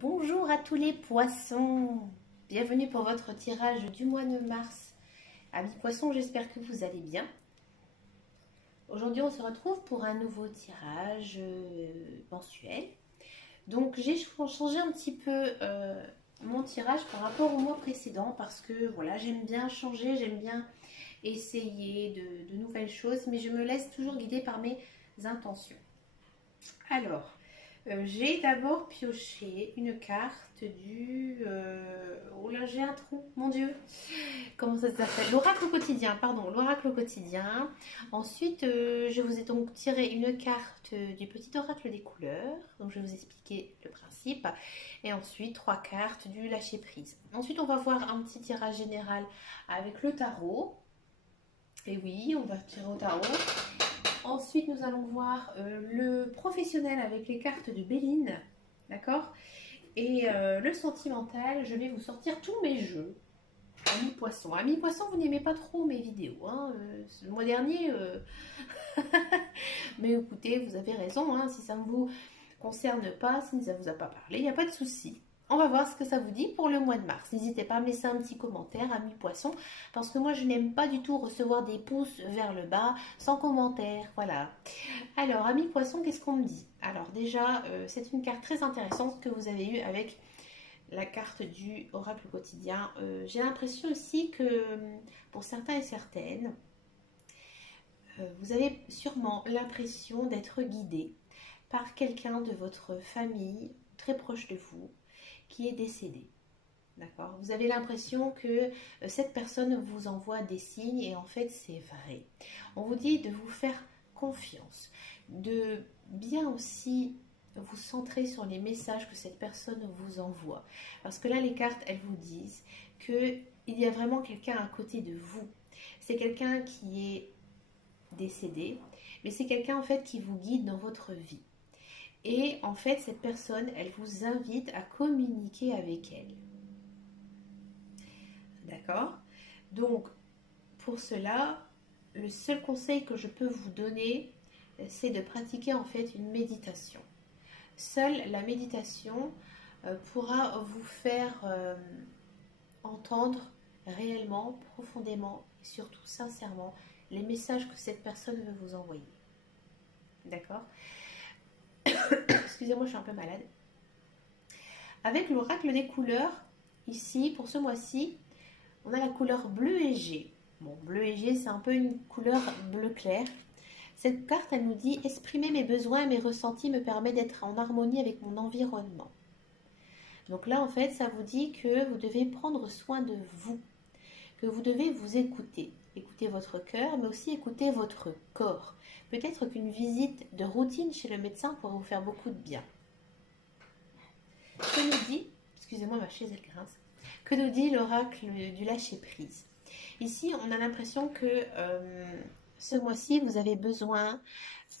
Bonjour à tous les poissons, bienvenue pour votre tirage du mois de mars. Amis poissons, j'espère que vous allez bien. Aujourd'hui on se retrouve pour un nouveau tirage mensuel. Donc j'ai changé un petit peu mon tirage par rapport au mois précédent parce que voilà, j'aime bien changer, j'aime bien essayer de nouvelles choses, mais je me laisse toujours guider par mes intentions. Alors, j'ai d'abord pioché une carte du... oh là, j'ai un trou, mon Dieu. Comment ça s'appelle? L'oracle au quotidien, pardon, l'oracle au quotidien. Ensuite, je vous ai donc tiré une carte du petit oracle des couleurs. Donc, je vais vous expliquer le principe. Et ensuite, trois cartes du lâcher prise. Ensuite, on va voir un petit tirage général avec le tarot. Et oui, on va tirer au tarot. Ensuite, nous allons voir le professionnel avec les cartes de Béline. D'accord. Et le sentimental, je vais vous sortir tous mes jeux. Amis poisson. Amis poisson, vous n'aimez pas trop mes vidéos. Hein, le mois dernier. Mais écoutez, vous avez raison. Hein, si ça ne vous concerne pas, si ça ne vous a pas parlé, il n'y a pas de souci. On va voir ce que ça vous dit pour le mois de mars. N'hésitez pas à me laisser un petit commentaire, amis poissons, parce que moi je n'aime pas du tout recevoir des pouces vers le bas sans commentaire. Voilà. Alors, amis poissons, qu'est-ce qu'on me dit? Alors déjà, c'est une carte très intéressante que vous avez eue avec la carte du oracle quotidien. J'ai l'impression aussi que pour certains et certaines, vous avez sûrement l'impression d'être guidé par quelqu'un de votre famille très proche de vous qui est décédé. D'accord. Vous avez l'impression que cette personne vous envoie des signes et en fait c'est vrai. On vous dit de vous faire confiance, de bien aussi vous centrer sur les messages que cette personne vous envoie. Parce que là les cartes elles vous disent qu'il y a vraiment quelqu'un à côté de vous. C'est quelqu'un qui est décédé, mais c'est quelqu'un en fait qui vous guide dans votre vie. Et en fait cette personne elle vous invite à communiquer avec elle. D'accord. Donc, pour cela, le seul conseil que je peux vous donner, c'est de pratiquer en fait une méditation. Seule la méditation pourra vous faire entendre réellement, profondément et surtout sincèrement les messages que cette personne veut vous envoyer. D'accord. Excusez-moi, je suis un peu malade. Avec l'oracle des couleurs, ici, pour ce mois-ci, on a la couleur bleu égée. Bon, bleu égée, c'est un peu une couleur bleu clair. Cette carte, elle nous dit exprimer mes besoins et mes ressentis me permet d'être en harmonie avec mon environnement. Donc là, en fait, ça vous dit que vous devez prendre soin de vous, que vous devez vous écouter. Écouter votre cœur, mais aussi écouter votre corps. Peut-être qu'une visite de routine chez le médecin pourrait vous faire beaucoup de bien. Que nous dit, excusez-moi, ma chaise elle grince, que nous dit l'oracle du lâcher prise? Ici, on a l'impression que ce mois-ci, vous avez besoin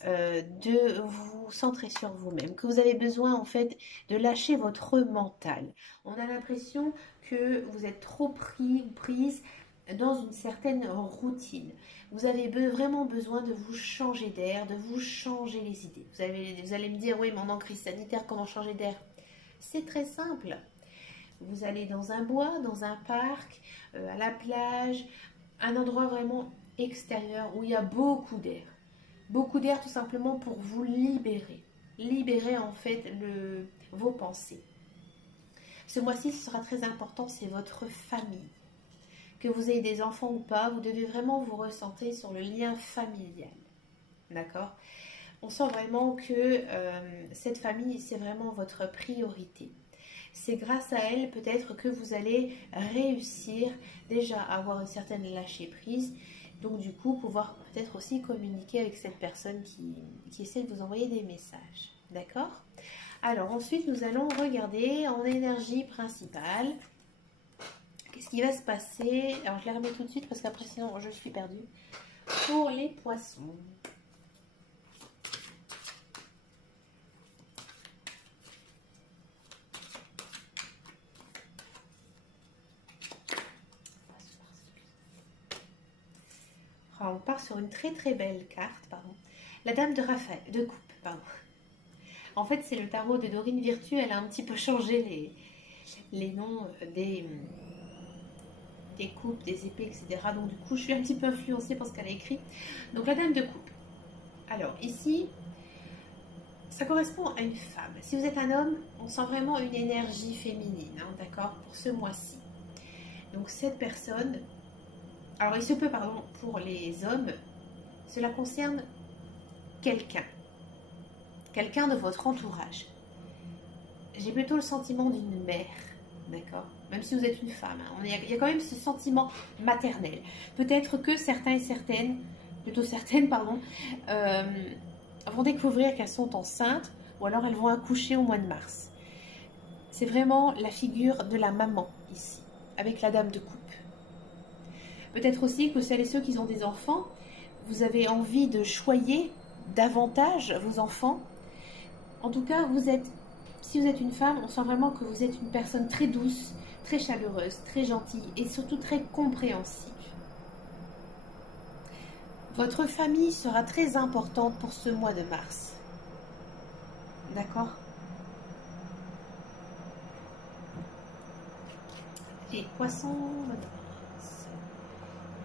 de vous centrer sur vous-même, que vous avez besoin en fait de lâcher votre mental. On a l'impression que vous êtes trop pris ou prise dans une certaine routine. Vous avez vraiment besoin de vous changer d'air, de vous changer les idées. Vous allez me dire, oui, mais en crise sanitaire, comment changer d'air? C'est très simple. Vous allez dans un bois, dans un parc, à la plage, un endroit vraiment extérieur où il y a beaucoup d'air. Beaucoup d'air tout simplement pour vous libérer. Libérer en fait vos pensées. Ce mois-ci, ce sera très important, c'est votre famille. Que vous ayez des enfants ou pas, vous devez vraiment vous recentrer sur le lien familial. D'accord? On sent vraiment que cette famille, c'est vraiment votre priorité. C'est grâce à elle peut-être que vous allez réussir déjà à avoir une certaine lâcher prise. Donc du coup, pouvoir peut-être aussi communiquer avec cette personne qui essaie de vous envoyer des messages. D'accord? Alors ensuite, nous allons regarder en énergie principale. Qu'est-ce qui va se passer? Alors je les remets tout de suite parce qu'après sinon je suis perdue. Pour les poissons. On part sur une très très belle carte, pardon. La dame de Raphaël, de coupe, pardon. En fait, c'est le tarot de Dorine Virtue. Elle a un petit peu changé les noms des coupes, des épées, etc. Donc du coup, je suis un petit peu influencée par ce qu'elle a écrit. Donc la dame de coupe. Alors ici, ça correspond à une femme. Si vous êtes un homme, on sent vraiment une énergie féminine, hein, d'accord, pour ce mois-ci. Donc cette personne, alors il se peut, pardon, pour les hommes, cela concerne quelqu'un, quelqu'un de votre entourage. J'ai plutôt le sentiment d'une mère, d'accord? Même si vous êtes une femme, hein, il y a quand même ce sentiment maternel. Peut-être que certains et certaines, plutôt certaines, pardon, euh, vont découvrir qu'elles sont enceintes ou alors elles vont accoucher au mois de mars. C'est vraiment la figure de la maman ici, avec la dame de coupe. Peut-être aussi que celles et ceux qui ont des enfants, vous avez envie de choyer davantage vos enfants. En tout cas, si vous êtes une femme, on sent vraiment que vous êtes une personne très douce, très chaleureuse, très gentille et surtout très compréhensive. Votre famille sera très importante pour ce mois de mars. D'accord? Les poissons,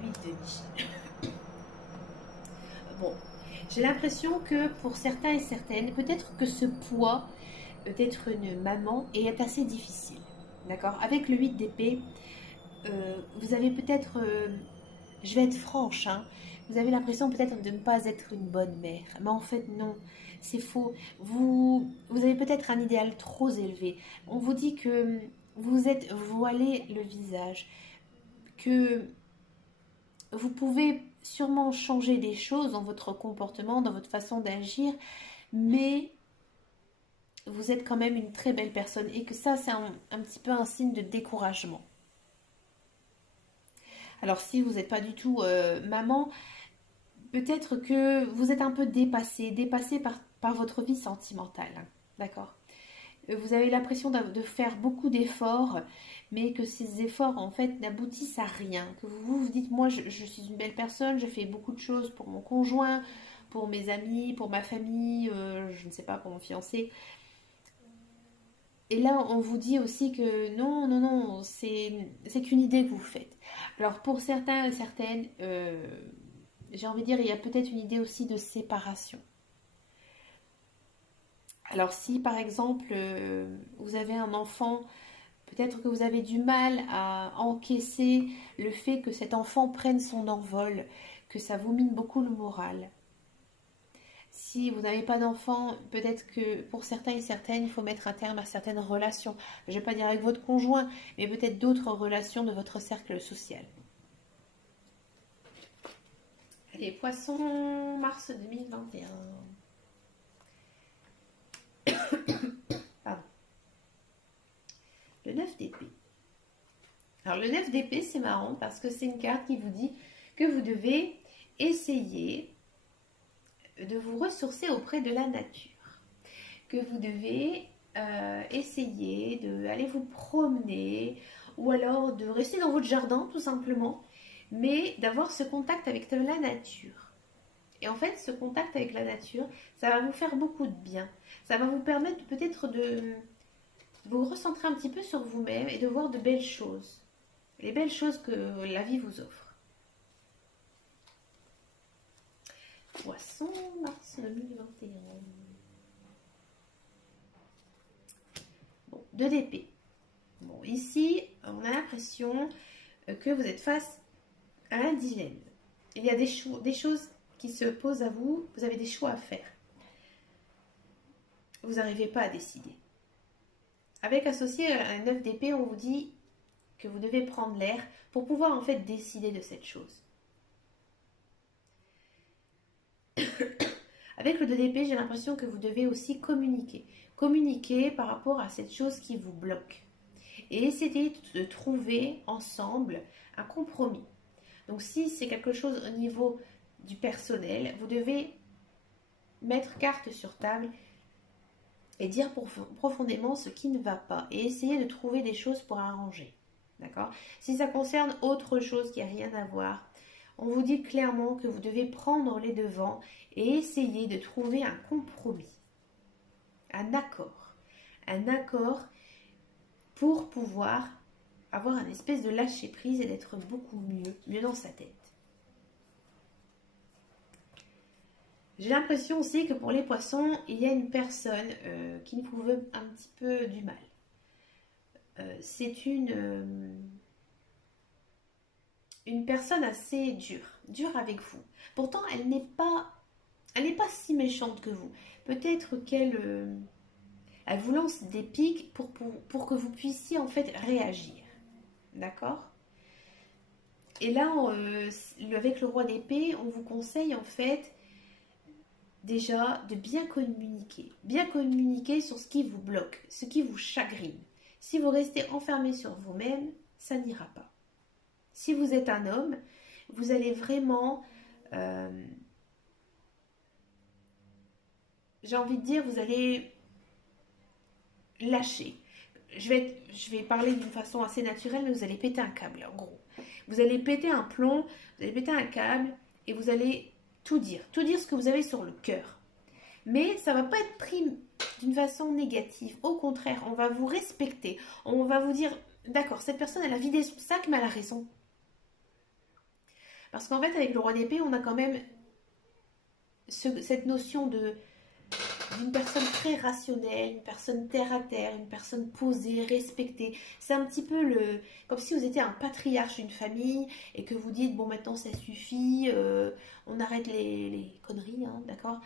8 de Michel. Bon, j'ai l'impression que pour certains et certaines, peut-être que ce poids d'être une maman est assez difficile. D'accord? Avec le 8 d'épée, vous avez peut-être, je vais être franche, hein, vous avez l'impression peut-être de ne pas être une bonne mère. Mais en fait, non, c'est faux. Vous avez peut-être un idéal trop élevé. On vous dit que vous êtes voilé le visage, que vous pouvez sûrement changer des choses dans votre comportement, dans votre façon d'agir, mais vous êtes quand même une très belle personne et que ça, c'est un petit peu un signe de découragement. Alors si vous n'êtes pas du tout maman, peut-être que vous êtes un peu dépassé par votre vie sentimentale, hein, d'accord? Vous avez l'impression de faire beaucoup d'efforts, mais que ces efforts en fait n'aboutissent à rien. Que vous dites, moi je suis une belle personne, je fais beaucoup de choses pour mon conjoint, pour mes amis, pour ma famille, je ne sais pas, pour mon fiancé. Et là, on vous dit aussi que non, non, non, c'est qu'une idée que vous faites. Alors pour certains et certaines, j'ai envie de dire, il y a peut-être une idée aussi de séparation. Alors si par exemple, vous avez un enfant, peut-être que vous avez du mal à encaisser le fait que cet enfant prenne son envol, que ça vous mine beaucoup le moral. Si vous n'avez pas d'enfant, peut-être que pour certains et certaines, il faut mettre un terme à certaines relations. Je ne vais pas dire avec votre conjoint, mais peut-être d'autres relations de votre cercle social. Allez, poisson, mars 2021. Pardon. Le 9 d'épée. Alors le 9 d'épée, c'est marrant parce que c'est une carte qui vous dit que vous devez essayer de vous ressourcer auprès de la nature. Que vous devez essayer d'aller vous promener ou alors de rester dans votre jardin tout simplement, mais d'avoir ce contact avec la nature. Et en fait, ce contact avec la nature, ça va vous faire beaucoup de bien. Ça va vous permettre peut-être de vous recentrer un petit peu sur vous-même et de voir de belles choses. Les belles choses que la vie vous offre. Poisson, mars 2021. Bon, 2 d'épée. Bon, ici, on a l'impression que vous êtes face à un dilemme. Il y a des choses qui se posent à vous, vous avez des choix à faire. Vous n'arrivez pas à décider. Avec associé à un 9 d'épée, on vous dit que vous devez prendre l'air pour pouvoir en fait décider de cette chose. Avec le 2 d'épée, j'ai l'impression que vous devez aussi communiquer. Communiquer par rapport à cette chose qui vous bloque. Et essayer de trouver ensemble un compromis. Donc si c'est quelque chose au niveau du personnel, vous devez mettre carte sur table et dire profondément ce qui ne va pas et essayer de trouver des choses pour arranger. D'accord? Si ça concerne autre chose qui n'a rien à voir, on vous dit clairement que vous devez prendre les devants et essayer de trouver un compromis. un accord. Un accord pour pouvoir avoir un espèce de lâcher prise et d'être beaucoup mieux dans sa tête. J'ai l'impression aussi que pour les poissons, il y a une personne qui vous veut un petit peu du mal. C'est une personne assez dure avec vous. Pourtant, elle n'est pas si méchante que vous. Peut-être qu'elle elle vous lance des pics pour que vous puissiez en fait réagir. D'accord? Et là, avec le roi d'épée, on vous conseille en fait déjà de bien communiquer. Bien communiquer sur ce qui vous bloque, ce qui vous chagrine. Si vous restez enfermé sur vous-même, ça n'ira pas. Si vous êtes un homme, vous allez vraiment, j'ai envie de dire, vous allez lâcher. Je vais parler d'une façon assez naturelle, mais vous allez péter un câble, en gros. Vous allez péter un plomb, vous allez péter un câble, et vous allez tout dire ce que vous avez sur le cœur. Mais ça ne va pas être pris d'une façon négative. Au contraire, on va vous respecter. On va vous dire, d'accord, cette personne, elle a vidé son sac, mais elle a raison. Parce qu'en fait, avec le roi d'épée, on a quand même cette notion d'une personne très rationnelle, une personne terre à terre, une personne posée, respectée. C'est un petit peu comme si vous étiez un patriarche d'une famille et que vous dites, bon maintenant ça suffit, on arrête les conneries, hein, d'accord?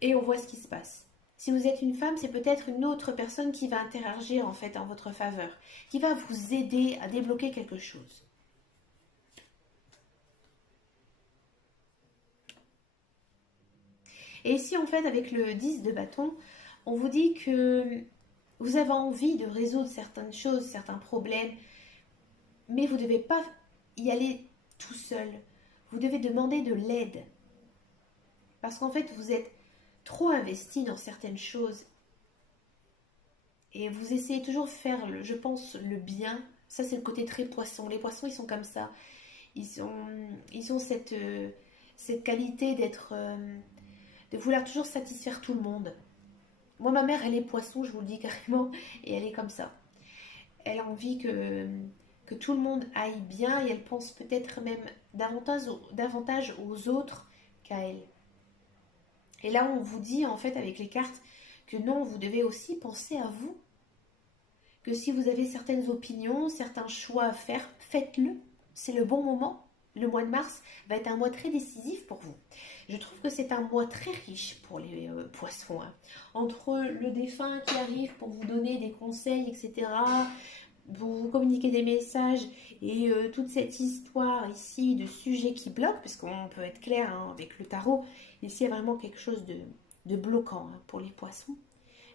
Et on voit ce qui se passe. Si vous êtes une femme, c'est peut-être une autre personne qui va interagir en fait en votre faveur, qui va vous aider à débloquer quelque chose. Et ici, en fait, avec le 10 de bâton, on vous dit que vous avez envie de résoudre certaines choses, certains problèmes, mais vous ne devez pas y aller tout seul. Vous devez demander de l'aide. Parce qu'en fait, vous êtes trop investi dans certaines choses. Et vous essayez toujours de faire, je pense, le bien. Ça, c'est le côté très poisson. Les poissons, ils sont comme ça. Ils ont cette qualité de vouloir toujours satisfaire tout le monde. Moi, ma mère, elle est poisson, je vous le dis carrément, et elle est comme ça. Elle a envie que tout le monde aille bien et elle pense peut-être même davantage aux autres qu'à elle. Et là, on vous dit, en fait, avec les cartes, que non, vous devez aussi penser à vous. Que si vous avez certaines opinions, certains choix à faire, faites-le. C'est le bon moment. Le mois de mars va être un mois très décisif pour vous. Je trouve que c'est un mois très riche pour les poissons. Hein. Entre le défunt qui arrive pour vous donner des conseils, etc., vous communiquer des messages et toute cette histoire ici de sujets qui bloquent, parce qu'on peut être clair hein, avec le tarot, ici il y a vraiment quelque chose de bloquant hein, pour les poissons.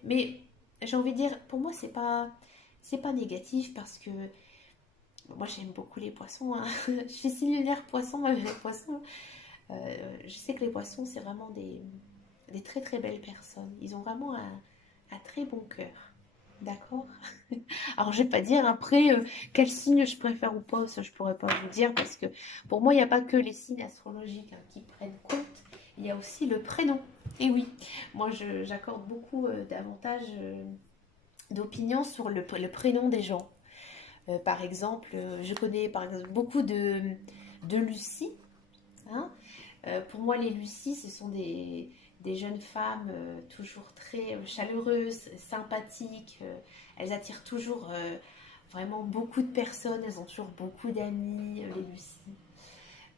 Mais j'ai envie de dire, pour moi c'est pas négatif parce que moi j'aime beaucoup les poissons. Hein. Je suis lunaire poisson, moi les poissons. Je sais que les poissons c'est vraiment des très très belles personnes. Ils ont vraiment un très bon cœur. D'accord. Alors, je vais pas dire après quel signe je préfère ou pas, ça je pourrais pas vous dire parce que pour moi, il n'y a pas que les signes astrologiques hein, qui prennent compte, il y a aussi le prénom. Et oui, moi j'accorde beaucoup davantage d'opinion sur le prénom des gens. Par exemple, je connais par exemple beaucoup de Lucie. Hein. Pour moi, les Lucie, ce sont des jeunes femmes toujours très chaleureuses, sympathiques. Elles attirent toujours vraiment beaucoup de personnes. Elles ont toujours beaucoup d'amis, les Lucie.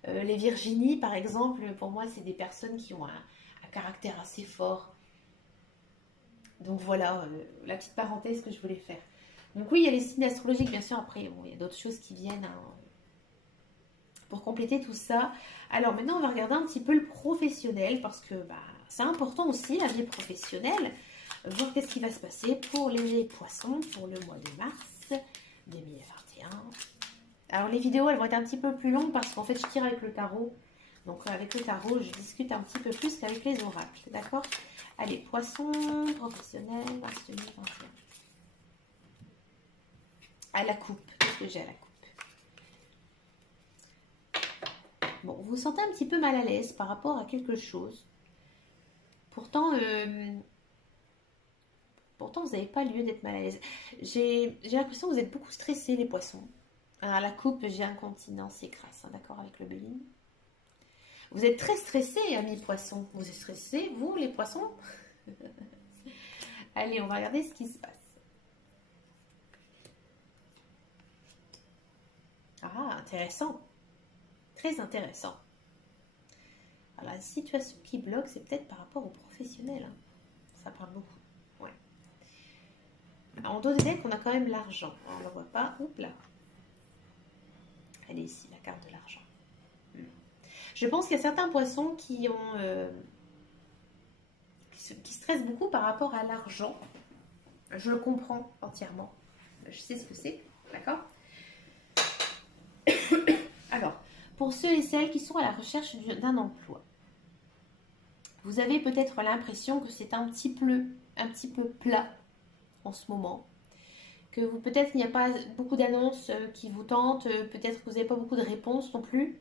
Les Virginie, par exemple, pour moi, c'est des personnes qui ont un caractère assez fort. Donc voilà, la petite parenthèse que je voulais faire. Donc oui, il y a les signes astrologiques, bien sûr. Après, bon, il y a d'autres choses qui viennent hein, pour compléter tout ça. Alors maintenant, on va regarder un petit peu le professionnel parce que bah, c'est important aussi, la vie professionnelle. Voir qu'est-ce qui va se passer pour les poissons pour le mois de mars 2021. Alors les vidéos, elles vont être un petit peu plus longues parce qu'en fait, je tire avec le tarot. Donc avec le tarot, je discute un petit peu plus qu'avec les oracles. D'accord? Allez, poissons professionnel mars 2021. À la coupe. Qu'est-ce que j'ai à la coupe? Bon, vous vous sentez un petit peu mal à l'aise par rapport à quelque chose. Pourtant, Pourtant, vous n'avez pas lieu d'être mal à l'aise. J'ai l'impression que vous êtes beaucoup stressés, les poissons. À la coupe, j'ai incontinence et crasse, hein, d'accord avec le bélier. Vous êtes très stressés, amis poissons. Vous êtes stressés, vous, les poissons? Allez, on va regarder ce qui se passe. Ah, intéressant. Très intéressant. Alors, la situation qui bloque, c'est peut-être par rapport aux professionnels. Hein. Ça parle beaucoup. Ouais. En dos de deck, on a quand même l'argent. On ne le voit pas. Oups là. Elle est ici, la carte de l'argent. Je pense qu'il y a certains poissons qui ont... qui stressent beaucoup par rapport à l'argent. Je le comprends entièrement. Je sais ce que c'est. D'accord? Alors, pour ceux et celles qui sont à la recherche d'un emploi, vous avez peut-être l'impression que c'est un petit peu plat en ce moment. Que peut-être il n'y a pas beaucoup d'annonces qui vous tentent. Peut-être que vous n'avez pas beaucoup de réponses non plus.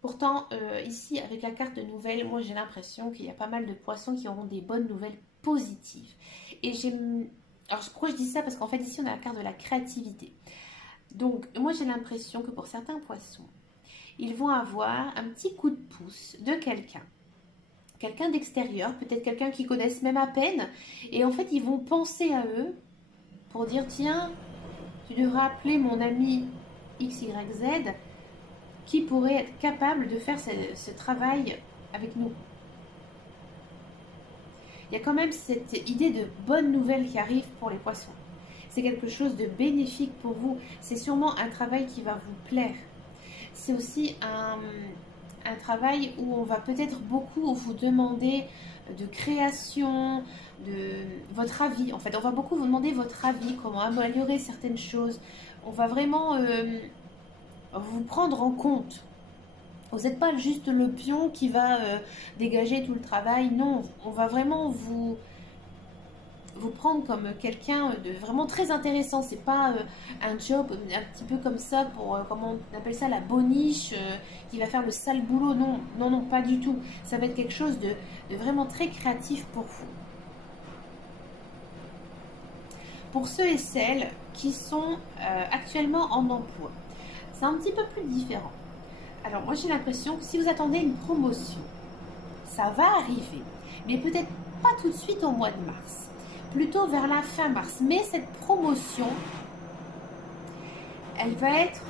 Pourtant, ici, avec la carte de nouvelles, moi j'ai l'impression qu'il y a pas mal de poissons qui auront des bonnes nouvelles positives. Et alors pourquoi je dis ça? Parce qu'en fait ici on a la carte de la créativité. Donc moi j'ai l'impression que pour certains poissons, ils vont avoir un petit coup de pouce de quelqu'un d'extérieur, peut-être quelqu'un qu'ils connaissent même à peine, et en fait ils vont penser à eux pour dire tiens, tu devrais appeler mon ami XYZ qui pourrait être capable de faire ce travail avec nous. Il y a quand même cette idée de bonne nouvelle qui arrive pour les poissons. C'est quelque chose de bénéfique pour vous. C'est sûrement un travail qui va vous plaire. C'est aussi un travail où on va peut-être beaucoup vous demander de création, de votre avis. En fait, on va beaucoup vous demander votre avis, comment améliorer certaines choses. On va vraiment vous prendre en compte. Vous n'êtes pas juste le pion qui va dégager tout le travail. Non, on va vraiment vous prendre comme quelqu'un de vraiment très intéressant. C'est pas un job un petit peu comme ça pour, comment on appelle ça, la boniche qui va faire le sale boulot. Non, non, non, pas du tout. Ça va être quelque chose de vraiment très créatif pour vous. Pour ceux et celles qui sont actuellement en emploi, c'est un petit peu plus différent. Alors moi j'ai l'impression que si vous attendez une promotion, ça va arriver, mais peut-être pas tout de suite au mois de mars, plutôt vers la fin mars. Mais cette promotion, elle va être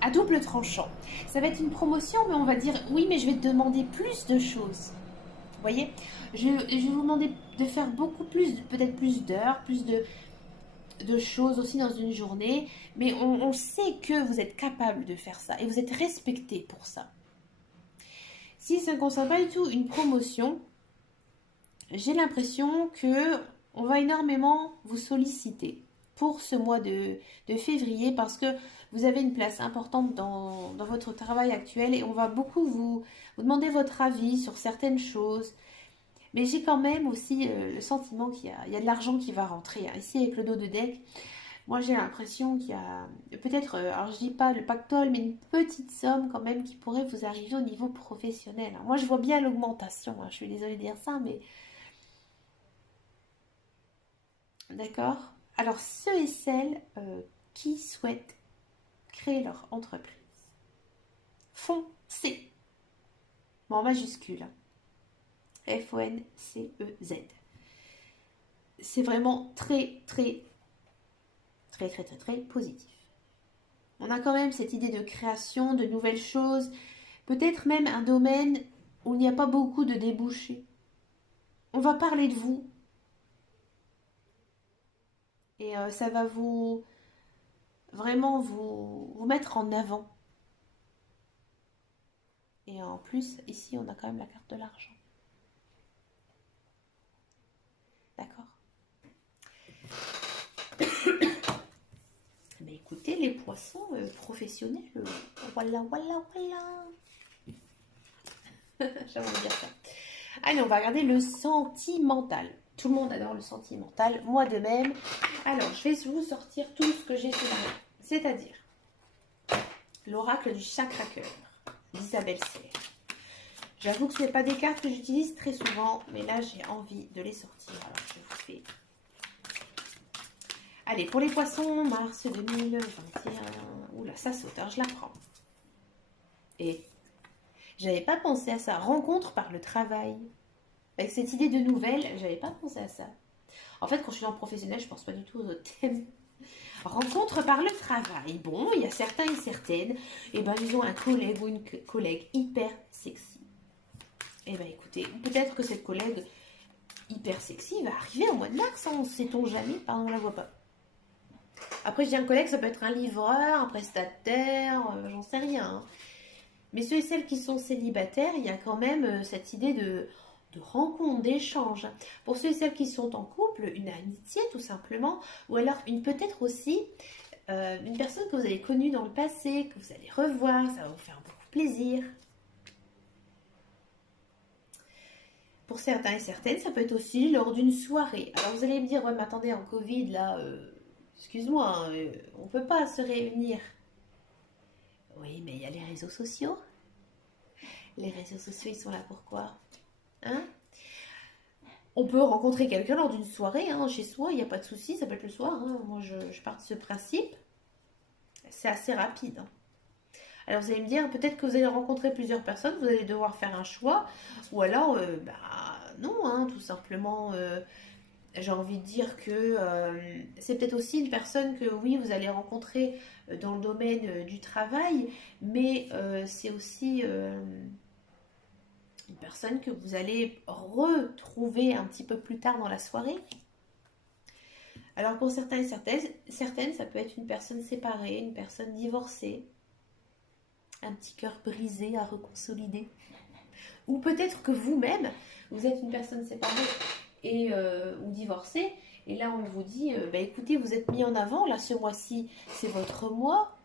à double tranchant. Ça va être une promotion, mais on va dire oui, mais je vais te demander plus de choses. Vous voyez, je vais vous demander de faire beaucoup plus, peut-être plus d'heures, plus de choses aussi dans une journée, mais on sait que vous êtes capable de faire ça et vous êtes respecté pour ça. Si ça ne concerne pas du tout une promotion, j'ai l'impression que on va énormément vous solliciter pour ce mois de février parce que vous avez une place importante dans votre travail actuel et on va beaucoup vous demander votre avis sur certaines choses. Mais j'ai quand même aussi le sentiment qu'il y a de l'argent qui va rentrer. Hein. Ici, avec le dos de deck, moi j'ai l'impression qu'il y a peut-être, alors je dis pas le pactole, mais une petite somme quand même qui pourrait vous arriver au niveau professionnel. Hein. Moi je vois bien l'augmentation, hein. Je suis désolée de dire ça, mais... D'accord? Alors ceux et celles qui souhaitent créer leur entreprise, foncez, bon, en majuscule, hein. F-O-N-C-E-Z. C'est vraiment très positif. On a quand même cette idée de création, de nouvelles choses, peut-être même un domaine où il n'y a pas beaucoup de débouchés. On va parler de vous et ça va vraiment vous mettre en avant. Et en plus, ici, on a quand même la carte de l'argent. D'accord? Mais écoutez, les poissons professionnels, voilà. J'aimerais dire ça. Allez, on va regarder le sentimental. Tout le monde adore le sentimental, moi de même. Alors, je vais vous sortir tout ce que j'ai sous la main. C'est-à-dire l'oracle du chakra cœur d'Isabelle Serre. J'avoue que ce n'est pas des cartes que j'utilise très souvent, mais là, j'ai envie de les sortir. Alors, je vous fais... Allez, pour les poissons, mars 2021. Oula, ça saute, hein, je la prends. Et j'avais pas pensé à ça. Rencontre par le travail. Avec cette idée de nouvelles, j'avais pas pensé à ça. En fait, quand je suis dans le professionnel, je pense pas du tout aux autres thèmes. Rencontre par le travail. Bon, il y a certains et certaines, et ben ils ont un collègue ou une collègue hyper sexy. Et ben écoutez, peut-être que cette collègue hyper sexy va arriver au mois de mars, on ne sait-on jamais, pardon, on la voit pas. Après, je dis un collègue, ça peut être un livreur, un prestataire, j'en sais rien. Hein. Mais ceux et celles qui sont célibataires, il y a quand même cette idée de rencontre, d'échange. Pour ceux et celles qui sont en couple, une amitié tout simplement, ou alors peut-être aussi une personne que vous avez connue dans le passé, que vous allez revoir, ça va vous faire beaucoup plaisir. Pour certains et certaines, ça peut être aussi lors d'une soirée. Alors vous allez me dire, ouais mais attendez, en Covid là, excuse-moi, hein, on peut pas se réunir. Oui, mais il y a les réseaux sociaux. Les réseaux sociaux, ils sont là pour quoi? Hein? On peut rencontrer quelqu'un lors d'une soirée, hein, chez soi, il n'y a pas de souci, ça peut être le soir. Hein. Moi, je pars de ce principe. C'est assez rapide. Hein. Alors, vous allez me dire, peut-être que vous allez rencontrer plusieurs personnes, vous allez devoir faire un choix. Ou alors, non, hein, tout simplement, j'ai envie de dire que c'est peut-être aussi une personne que, oui, vous allez rencontrer dans le domaine du travail, mais c'est aussi... une personne que vous allez retrouver un petit peu plus tard dans la soirée. Alors pour certains et certaines, ça peut être une personne séparée, une personne divorcée, un petit cœur brisé à reconsolider. Ou peut-être que vous-même, vous êtes une personne séparée et, ou divorcée, et là on vous dit, écoutez, vous êtes mis en avant, là ce mois-ci, c'est votre mois.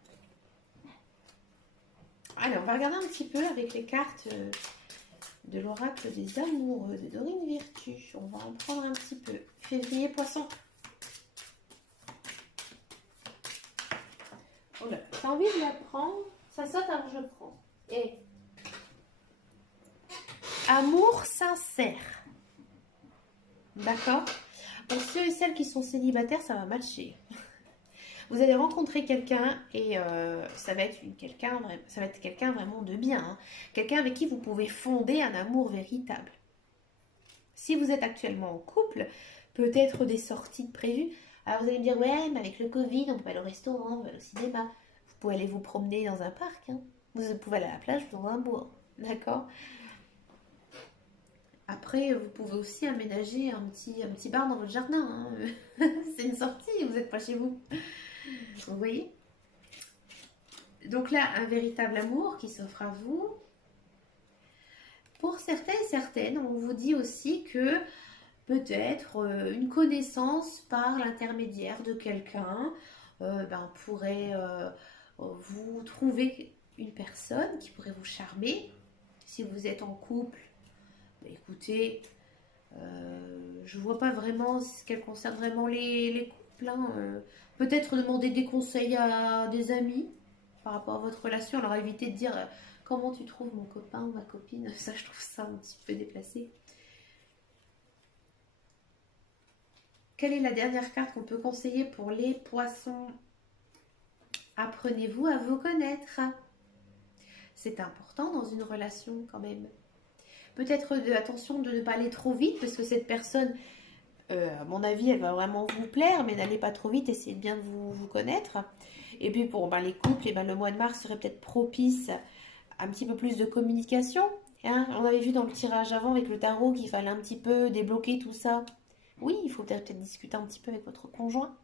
Allez, on va regarder un petit peu avec les cartes... de l'oracle des amoureux de Dorine Virtue. On va en prendre un petit peu. Février, poisson. Oh là, t'as envie de la prendre? Ça saute, alors je prends. Et amour sincère. D'accord? Pour ceux et celles qui sont célibataires, ça va matcher. Vous allez rencontrer quelqu'un et ça va être quelqu'un vraiment de bien. Hein. Quelqu'un avec qui vous pouvez fonder un amour véritable. Si vous êtes actuellement en couple, peut-être des sorties prévues. Alors vous allez me dire, ouais, mais avec le Covid, on peut aller au restaurant, on peut aller au cinéma. Vous pouvez aller vous promener dans un parc. Hein. Vous pouvez aller à la plage dans un bois. D'accord? Après, vous pouvez aussi aménager un petit bar dans votre jardin. Hein. C'est une sortie, vous n'êtes pas chez vous. Vous voyez? Donc là, un véritable amour qui s'offre à vous. Pour certains et certaines, on vous dit aussi que peut-être une connaissance par l'intermédiaire de quelqu'un pourrait vous trouver une personne qui pourrait vous charmer. Si vous êtes en couple, écoutez, je vois pas vraiment ce qu'elle concerne vraiment les couples. Hein, peut-être demander des conseils à des amis par rapport à votre relation. Alors évitez de dire comment tu trouves mon copain ou ma copine. Ça, je trouve ça un petit peu déplacé. Quelle est la dernière carte qu'on peut conseiller pour les poissons? Apprenez-vous à vous connaître. C'est important dans une relation quand même. Peut-être attention de ne pas aller trop vite parce que cette personne, à mon avis, elle va vraiment vous plaire, mais n'allez pas trop vite, essayez bien de vous connaître. Et puis pour les couples, le mois de mars serait peut-être propice à un petit peu plus de communication. Hein, on avait vu dans le tirage avant avec le tarot qu'il fallait un petit peu débloquer tout ça. Oui, il faut peut-être discuter un petit peu avec votre conjoint.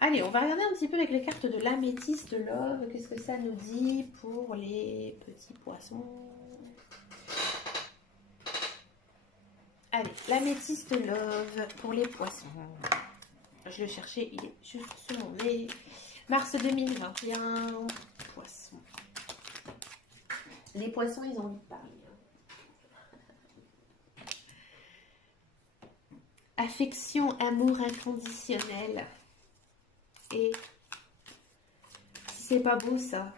Allez, on va regarder un petit peu avec les cartes de l'améthyste love. Qu'est-ce que ça nous dit pour les petits poissons? Allez, l'améthyste love pour les poissons. Je le cherchais, il est juste sur mon nez. Mars 2021, poissons. Les poissons, ils ont envie de parler. Affection, amour inconditionnel. Et si c'est pas beau ça,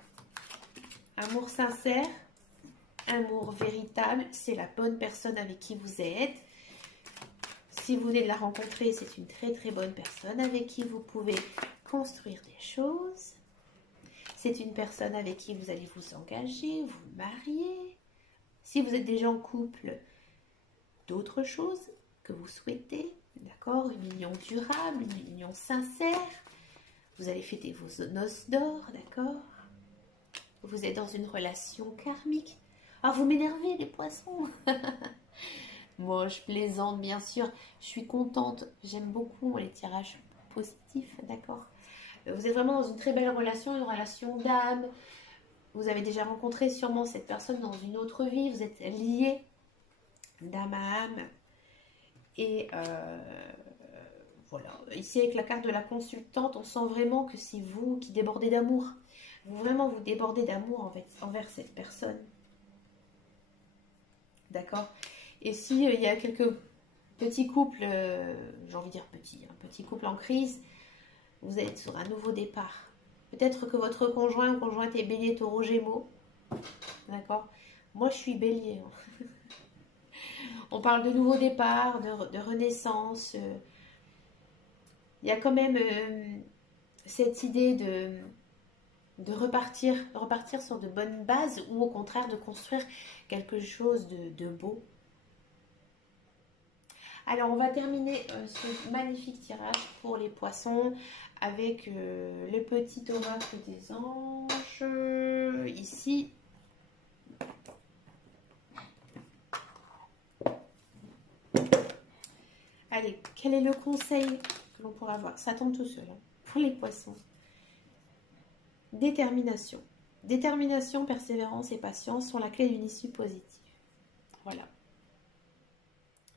amour sincère, amour véritable, c'est la bonne personne avec qui vous êtes. Si vous venez de la rencontrer, c'est une très très bonne personne avec qui vous pouvez construire des choses. C'est une personne avec qui vous allez vous engager, vous marier. Si vous êtes déjà en couple, d'autres choses que vous souhaitez, d'accord? Une union durable, une union sincère. Vous allez fêter vos noces d'or, d'accord? Vous êtes dans une relation karmique. Ah, vous m'énervez, les poissons. Moi, je plaisante, bien sûr. Je suis contente. J'aime beaucoup les tirages positifs, d'accord? Vous êtes vraiment dans une très belle relation, une relation d'âme. Vous avez déjà rencontré sûrement cette personne dans une autre vie. Vous êtes liés d'âme à âme. Et voilà. Ici, avec la carte de la consultante, on sent vraiment que c'est vous qui débordez d'amour. Vous débordez d'amour en fait, envers cette personne. D'accord? Et si il y a quelques petits couples, j'ai envie de dire petits, un petit couple en crise, vous êtes sur un nouveau départ. Peut-être que votre conjoint ou conjointe est bélier, taureau, gémeaux. D'accord? Moi, je suis bélier. On parle de nouveau départ, de renaissance. Il y a quand même cette idée de repartir sur de bonnes bases ou au contraire de construire quelque chose de beau. Alors, on va terminer ce magnifique tirage pour les poissons avec le petit oracle des anges. Ici. Allez, quel est le conseil que l'on pourra avoir? Ça tombe tout seul, hein, pour les poissons. Détermination. Détermination, persévérance et patience sont la clé d'une issue positive. Voilà.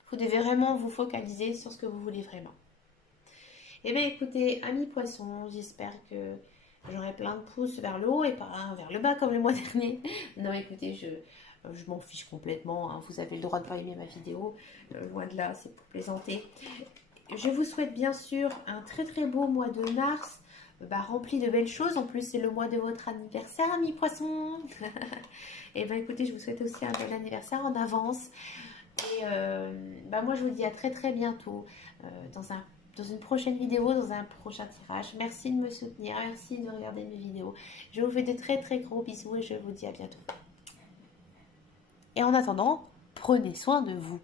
Vous devez vraiment vous focaliser sur ce que vous voulez vraiment. Eh bien, écoutez, amis poissons, j'espère que j'aurai plein de pouces vers le haut et pas un vers le bas comme le mois dernier. Non, écoutez, je m'en fiche complètement. Hein. Vous avez le droit de ne pas aimer ma vidéo. Loin de là, c'est pour plaisanter. Je vous souhaite bien sûr un très très beau mois de mars. Rempli de belles choses. En plus, c'est le mois de votre anniversaire, amis poissons. Et bien, écoutez, je vous souhaite aussi un bel anniversaire en avance. Et moi, je vous dis à très très bientôt dans une prochaine vidéo, dans un prochain tirage. Merci de me soutenir, merci de regarder mes vidéos. Je vous fais de très très gros bisous et je vous dis à bientôt. Et en attendant, prenez soin de vous.